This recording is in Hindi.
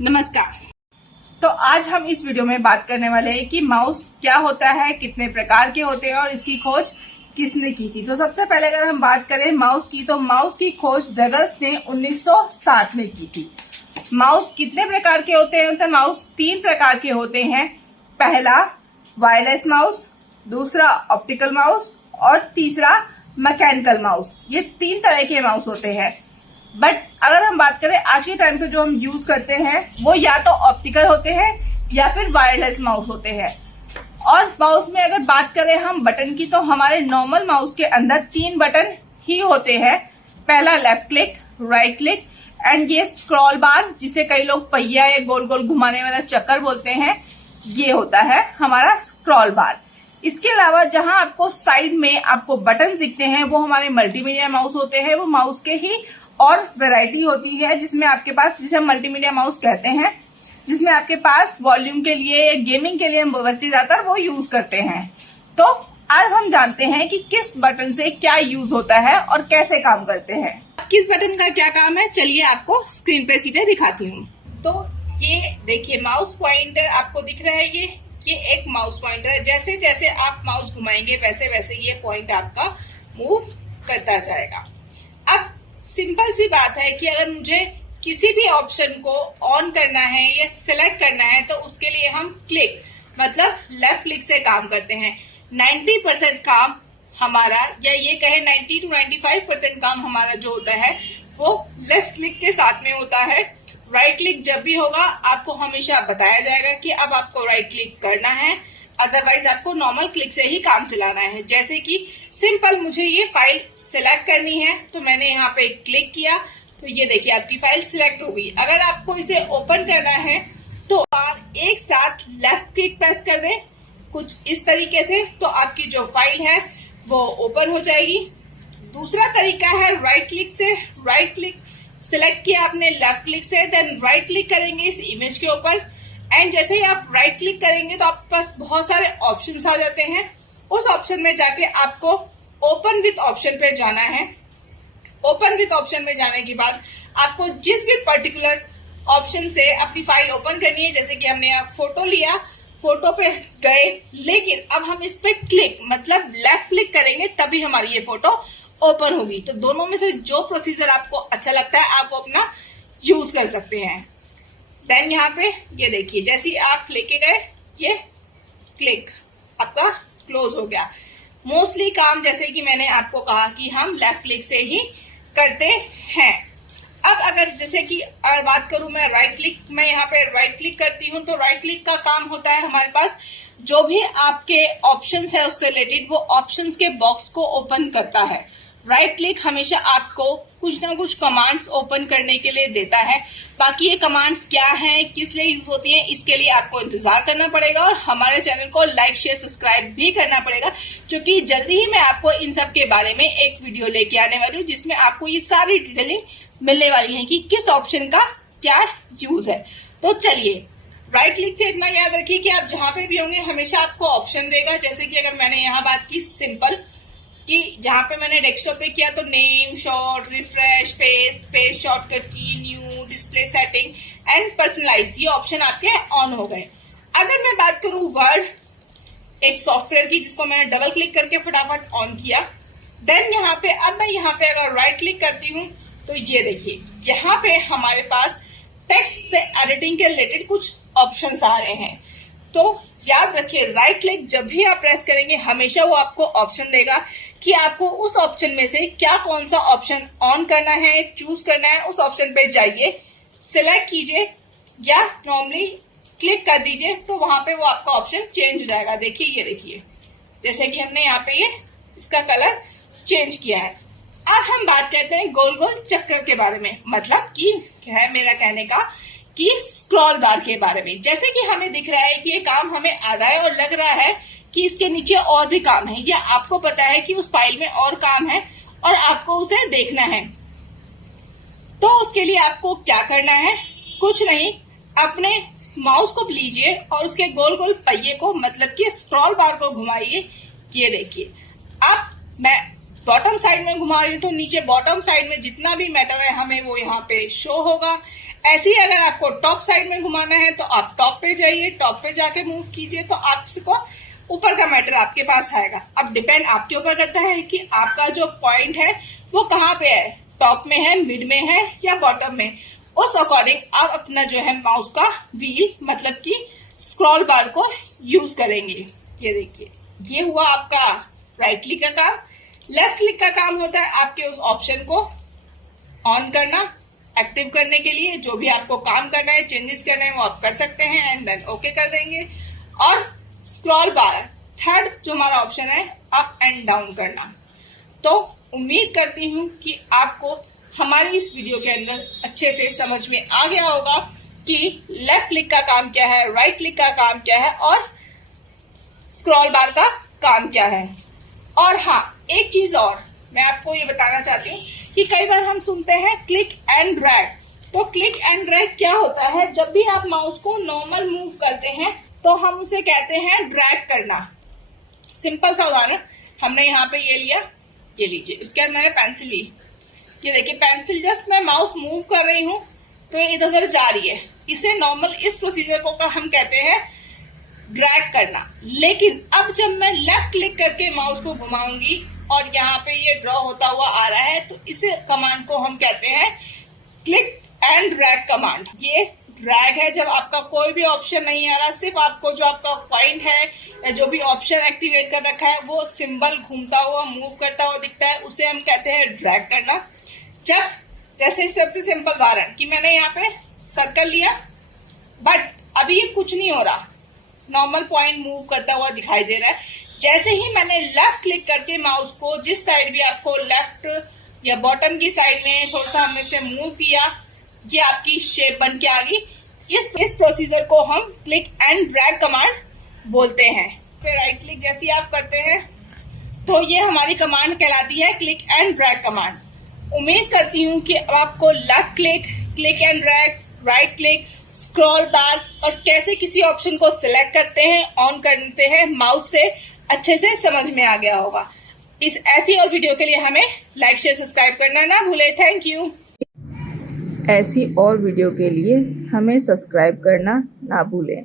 नमस्कार। तो आज हम इस वीडियो में बात करने वाले हैं कि माउस क्या होता है, कितने प्रकार के होते हैं और इसकी खोज किसने की थी। तो सबसे पहले अगर हम बात करें माउस की, तो माउस की खोज डगलस ने 1960 में की थी। माउस कितने प्रकार के होते हैं? तो माउस 3 प्रकार के होते हैं। पहला वायरलेस माउस, दूसरा ऑप्टिकल माउस और तीसरा मैकेनिकल माउस। ये 3 तरह के माउस होते हैं। बट अगर हम बात करें आज के टाइम पे जो हम यूज करते हैं वो या तो ऑप्टिकल होते हैं या फिर वायरलेस माउस होते हैं। और माउस में अगर बात करें हम बटन की, तो हमारे नॉर्मल माउस के अंदर 3 बटन ही होते हैं। पहला left click, right click and ये स्क्रॉल बार, जिसे कई लोग पहिया या गोल गोल घुमाने वाला चक्कर बोलते हैं, ये होता है हमारा स्क्रॉल बार। इसके अलावा जहां आपको साइड में आपको बटन दिखते हैं वो हमारे मल्टीमीडिया माउस होते हैं। वो माउस के ही और वैरायटी होती है जिसमें आपके पास, जिसे हम मल्टीमीडिया माउस कहते हैं, जिसमें आपके पास वॉल्यूम के लिए, गेमिंग के लिए बच्चे ज्यादातर वो यूज करते हैं। तो आज हम जानते हैं कि किस बटन से क्या यूज होता है और कैसे काम करते हैं। किस बटन का क्या काम है, चलिए आपको स्क्रीन पे सीधे दिखाती हूँ। तो ये देखिए माउस पॉइंटर आपको दिख रहा है, ये एक माउस पॉइंटर है। जैसे जैसे आप माउस घुमाएंगे वैसे वैसे ये पॉइंट आपका मूव करता जाएगा। अब सिंपल सी बात है कि अगर मुझे किसी भी ऑप्शन को ऑन करना है या सिलेक्ट करना है तो उसके लिए हम क्लिक मतलब लेफ्ट क्लिक से काम करते हैं। 90% काम हमारा, या ये कहे 90 to 95% काम हमारा जो होता है वो लेफ्ट क्लिक के साथ में होता है। राइट क्लिक जब भी होगा आपको हमेशा बताया जाएगा कि अब आपको राइट क्लिक करना है, अदरवाइज आपको नॉर्मल क्लिक से ही काम चलाना है। जैसे कि सिंपल मुझे ये फाइल सिलेक्ट करनी है तो मैंने यहाँ पे क्लिक किया तो ये देखिए आपकी फाइल सिलेक्ट हो गई। अगर आपको इसे ओपन करना है तो आप एक साथ लेफ्ट क्लिक प्रेस कर दें कुछ इस तरीके से, तो आपकी जो फाइल है वो ओपन हो जाएगी। दूसरा तरीका है राइट क्लिक से। राइट क्लिक सिलेक्ट किया आपने लेफ्ट क्लिक से, देन राइट क्लिक करेंगे इस इमेज के ऊपर एंड जैसे ही आप राइट क्लिक करेंगे तो आपके पास बहुत सारे ऑप्शंस आ जाते हैं। उस ऑप्शन में जाके आपको ओपन विथ ऑप्शन पे जाना है। ओपन विथ ऑप्शन में जाने के बाद आपको जिस भी पर्टिकुलर ऑप्शन से अपनी फाइल ओपन करनी है, जैसे कि हमने यहाँ फोटो लिया, फोटो पे गए, लेकिन अब हम इस पे क्लिक मतलब लेफ्ट क्लिक करेंगे तभी हमारी ये फोटो ओपन होगी। तो दोनों में से जो प्रोसीजर आपको अच्छा लगता है आप वो अपना यूज कर सकते हैं। देन यहाँ पे ये देखिए जैसे ही आप लेके गए ये क्लिक आपका क्लोज हो गया। मोस्टली काम जैसे कि मैंने आपको कहा कि हम लेफ्ट क्लिक से ही करते हैं। अब अगर जैसे कि अगर बात करूं मैं राइट क्लिक, मैं यहाँ पे राइट क्लिक करती हूँ तो राइट क्लिक का काम होता है हमारे पास जो भी आपके ऑप्शंस है उससे रिलेटेड वो ऑप्शंस के बॉक्स को ओपन करता है। राइट क्लिक हमेशा आपको कुछ ना कुछ कमांड्स ओपन करने के लिए देता है। बाकी ये कमांड्स क्या हैं, किस लिए यूज होती हैं, इसके लिए आपको इंतजार करना पड़ेगा और हमारे चैनल को लाइक शेयर सब्सक्राइब भी करना पड़ेगा, क्योंकि जल्दी ही मैं आपको इन सब के बारे में एक वीडियो लेके आने वाली हूँ जिसमें आपको ये सारी डिटेलिंग मिलने वाली है कि किस ऑप्शन का क्या यूज है। तो चलिए राइट क्लिक से इतना याद रखिए कि आप जहां पे भी होंगे हमेशा आपको ऑप्शन देगा। जैसे कि अगर मैंने यहाँ बात की सिंपल कि जहां पे मैंने डेस्कटॉप पे किया तो name, sort, refresh, paste shortcut की, new, display setting and personalize, ये ऑप्शन आपके ऑन हो गए। अगर मैं बात करूं वर्ड एक सॉफ्टवेयर की जिसको मैंने डबल क्लिक करके फटाफट ऑन किया, देन यहाँ पे अब मैं यहाँ पे अगर राइट क्लिक करती हूँ तो ये देखिए यहाँ पे हमारे पास टेक्स्ट से एडिटिंग के रिलेटेड कुछ ऑप्शंस आ रहे हैं। तो याद रखिए राइट क्लिक जब भी आप प्रेस करेंगे हमेशा वो आपको ऑप्शन देगा कि आपको उस ऑप्शन में से क्या कौन सा ऑप्शन ऑन करना है, चूज करना है। उस ऑप्शन पे जाइए, सिलेक्ट कीजिए या नॉर्मली क्लिक कर दीजिए तो वहां पे वो आपका ऑप्शन चेंज हो जाएगा। देखिए ये देखिए जैसे कि हमने यहाँ पे ये इसका कलर चेंज किया है। अब हम बात करते हैं गोल गोल चक्कर के बारे में, मतलब कि है मेरा कहने का कि स्क्रॉल बार के बारे में। जैसे कि हमें दिख रहा है कि ये काम हमें आ रहा है और लग रहा है कि इसके नीचे और भी काम है, या आपको पता है कि उस फाइल में और काम है और आपको उसे देखना है। तो उसके लिए आपको क्या करना है, कुछ नहीं, अपने माउस को लीजिए और उसके गोल गोल पहिए को मतलब कि स्क्रॉल बार को घुमाइए। ये देखिए अब मैं बॉटम साइड में घुमा रही हूँ तो नीचे बॉटम साइड में जितना भी मैटर है हमें वो यहाँ पे शो होगा ऐसे ही अगर आपको टॉप साइड में घुमाना है तो आप टॉप पे जाइए, टॉप पे जाके मूव कीजिए तो आपको ऊपर का मैटर आपके पास आएगा। अब डिपेंड आपके ऊपर करता है कि आपका जो पॉइंट है वो कहाँ पे है, टॉप में है, मिड में है या बॉटम में। उस अकॉर्डिंग आप अपना जो है माउस का व्हील मतलब कि स्क्रॉल बार को यूज करेंगे। ये देखिए, ये हुआ आपका राइट क्लिक का काम। लेफ्ट क्लिक का काम होता है आपके उस ऑप्शन को ऑन करना, एक्टिव करने के लिए जो भी आपको काम करना है, चेंजेस करना है वो आप कर सकते हैं एंड देन ओके कर देंगे। और स्क्रॉल बार थर्ड जो हमारा ऑप्शन है अप एंड डाउन करना। तो उम्मीद करती हूँ कि आपको हमारी इस वीडियो के अंदर अच्छे से समझ में आ गया होगा कि लेफ्ट क्लिक का काम क्या है, राइट क्लिक का काम क्या है और स्क्रॉल बार का काम क्या है। और हाँ, एक चीज और मैं आपको ये बताना चाहती हूँ कि कई बार हम सुनते हैं क्लिक एंड ड्रैग। तो क्लिक एंड ड्रैग क्या होता है, जब भी आप माउस को नॉर्मल मूव करते हैं तो हम उसे कहते हैं ड्रैग करना। सिंपल सा उदाहरण, हमने यहाँ पे ये लिया, ये लीजिए, उसके बाद मैंने पेंसिल ली, ये देखिए पेंसिल जस्ट मैं माउस मूव कर रही हूँ तो ये इधर उधर जा रही है। इसे नॉर्मल इस प्रोसीजर को हम कहते हैं ड्रैग करना। लेकिन अब जब मैं लेफ्ट क्लिक करके माउस को घुमाऊंगी और यहाँ पे ये ड्रॉ होता हुआ आ रहा है तो इस कमांड को हम कहते हैं क्लिक एंड ड्रैग कमांड। ये ड्रैग है जब आपका कोई भी ऑप्शन नहीं आ रहा, सिर्फ आपको जो आपका पॉइंट है या जो भी ऑप्शन एक्टिवेट कर रखा है वो सिंबल घूमता हुआ मूव करता हुआ दिखता है, उसे हम कहते हैं ड्रैग करना। जब जैसे सबसे सिंपल उदाहरण कि मैंने यहाँ पे सर्कल लिया बट अभी ये कुछ नहीं हो रहा, नॉर्मल पॉइंट मूव करता हुआ दिखाई दे रहा है। जैसे ही मैंने लेफ्ट क्लिक करके माउस को जिस साइड भी आपको लेफ्ट या बॉटम की साइड में थोड़ा सा हमने से मूव किया, ये आपकी शेप बन के आ गई। इस प्रोसीजर को हम क्लिक एंड ड्रैग कमांड बोलते हैं। फिर राइट क्लिक जैसे ही आप करते हैं तो ये हमारी कमांड कहलाती है क्लिक एंड ड्रैग कमांड। उम्मीद करती हूँ कि अब आपको left click, click and drag, right click, scroll बार और कैसे किसी ऑप्शन को सिलेक्ट करते हैं, ऑन करते हैं माउस से अच्छे से समझ में आ गया होगा। इस ऐसी और वीडियो के लिए हमें लाइक शेयर सब्सक्राइब करना ना भूले। Thank you. ऐसी और वीडियो के लिए हमें सब्सक्राइब करना ना भूलें।